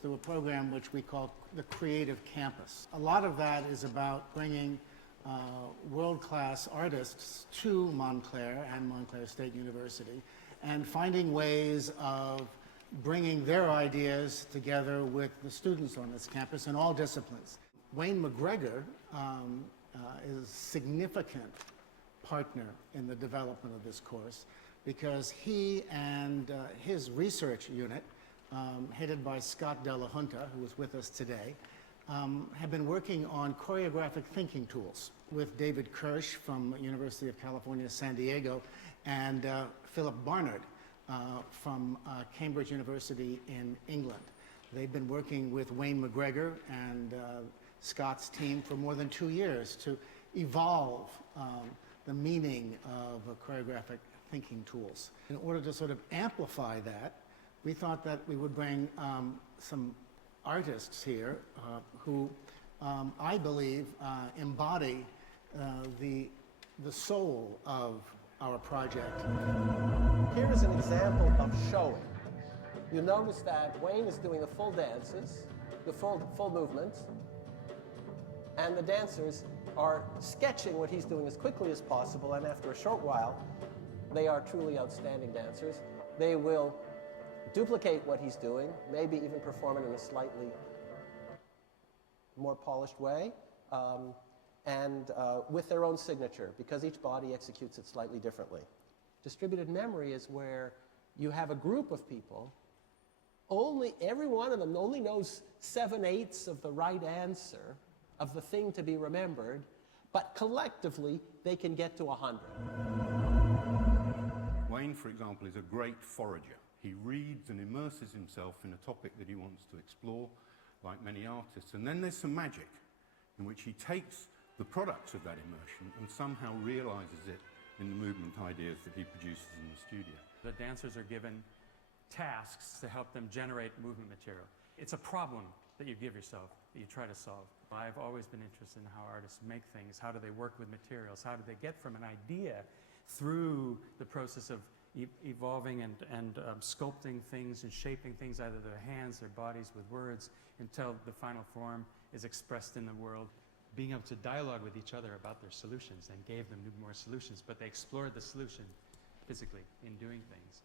Through a program which we call the Creative Campus. A lot of that is about bringing world-class artists to Montclair and Montclair State University and finding ways of bringing their ideas together with the students on this campus in all disciplines. Wayne McGregor is a significant partner in the development of this course because he and his research unit, headed by Scott deLahunta, who is with us today, have been working on choreographic thinking tools with David Kirsh from University of California, San Diego, and Philip Barnard from Cambridge University in England. They've been working with Wayne McGregor and Scott's team for more than 2 years to evolve the meaning of choreographic thinking tools. In order to sort of amplify that, we thought that we would bring some artists here who I believe embody the soul of our project. Here is an example of showing. You'll notice that Wayne is doing the full dances, the full movements, and the dancers are sketching what he's doing as quickly as possible, and after a short while, they are truly outstanding dancers. They will duplicate what he's doing, maybe even perform it in a slightly more polished way, and with their own signature, because each body executes it slightly differently. Distributed memory is where you have a group of people, every one of them only knows 7/8 of the right answer of the thing to be remembered, but collectively they can get to 100. Wayne, for example, is a great forager. He reads and immerses himself in a topic that he wants to explore, like many artists. And then there's some magic in which he takes the products of that immersion and somehow realizes it in the movement ideas that he produces in the studio. The dancers are given tasks to help them generate movement material. It's a problem that you give yourself, that you try to solve. I've always been interested in how artists make things. How do they work with materials? How do they get from an idea through the process of evolving and sculpting things and shaping things, either their hands, their bodies, with words, until the final form is expressed in the world. Being able to dialogue with each other about their solutions and gave them more solutions, but they explored the solution physically in doing things.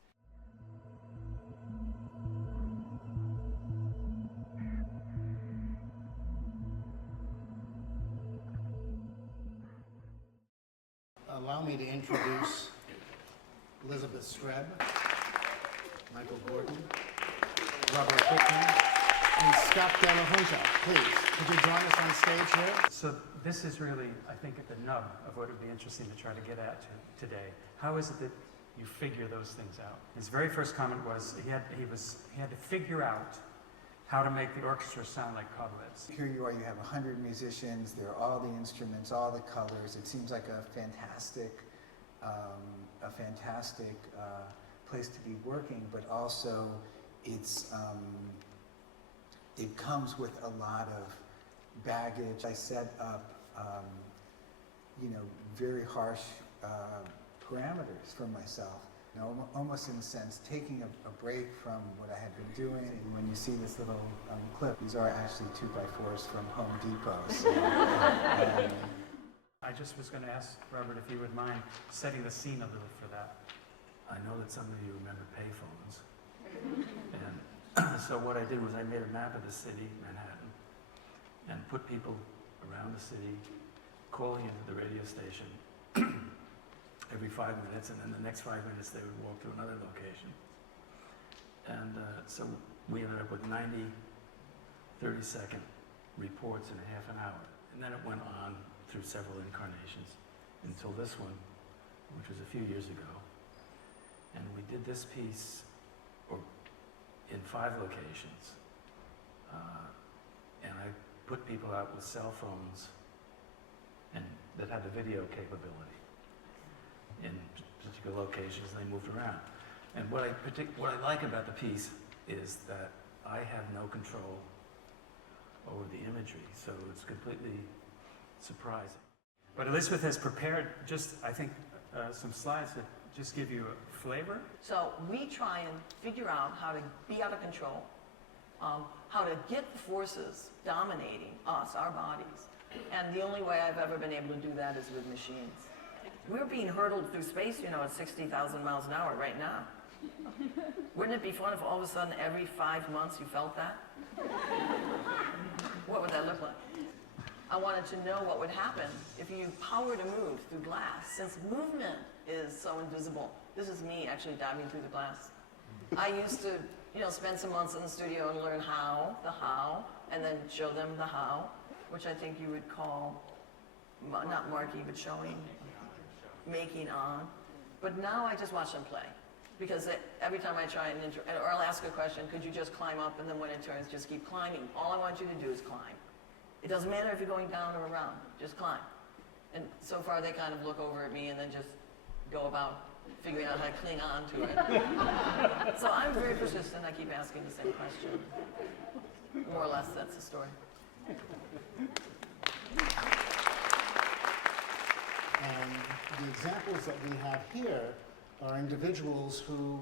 Allow me to introduce Elizabeth Streb, Michael Gordon, Robert Whitman, and Scott deLahunta. Please, could you join us on stage here? So this is really, I think, at the nub of what would be interesting to try to get at today. How is it that you figure those things out? His very first comment was he had to figure out how to make the orchestra sound like cobwebs. Here you are, you have 100 musicians, there are all the instruments, all the colors. It seems like a fantastic place to be working, but also it comes with a lot of baggage. I set up, very harsh parameters for myself. Almost in a sense, taking a break from what I had been doing. And when you see this little clip, these are actually 2x4s from Home Depot. So, I just was going to ask Robert if he would mind setting the scene a little for that. I know that some of you remember payphones. And so what I did was I made a map of the city, Manhattan, and put people around the city calling into the radio station every 5 minutes, and then the next 5 minutes they would walk to another location. And so we ended up with 90 30-second reports in a half an hour. And then it went on through several incarnations until this one, which was a few years ago. And we did this piece in 5 locations. And I put people out with cell phones and that had the video capability in particular locations, and they moved around. And what I like about the piece is that I have no control over the imagery, so it's completely surprising. But Elizabeth has prepared just, I think, some slides that just give you a flavor. So we try and figure out how to be out of control, how to get the forces dominating us, our bodies. And the only way I've ever been able to do that is with machines. We're being hurtled through space, you know, at 60,000 miles an hour right now. Wouldn't it be fun if all of a sudden every 5 months you felt that? What would that look like? I wanted to know what would happen if you powered a move through glass. Since movement is so invisible, this is me actually diving through the glass. I used to, you know, spend some months in the studio and learn the how, and then show them the how, which I think you would call, not marking, but showing, making on. But now I just watch them play. Because every time I try and or I'll ask a question, could you just climb up? And then when it turns, just keep climbing. All I want you to do is climb. It doesn't matter if you're going down or around, just climb. And so far they kind of look over at me and then just go about figuring out how to cling on to it. So I'm very persistent, I keep asking the same question. More or less, that's the story. And the examples that we have here are individuals who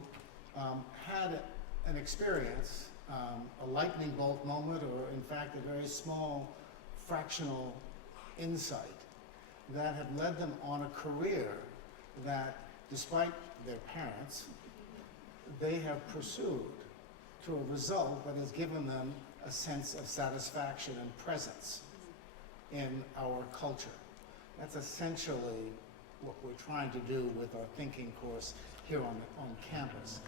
had an experience, a lightning bolt moment, or in fact a very small fractional insight that have led them on a career that, despite their parents, they have pursued to a result that has given them a sense of satisfaction and presence in our culture. That's essentially what we're trying to do with our thinking course here on campus.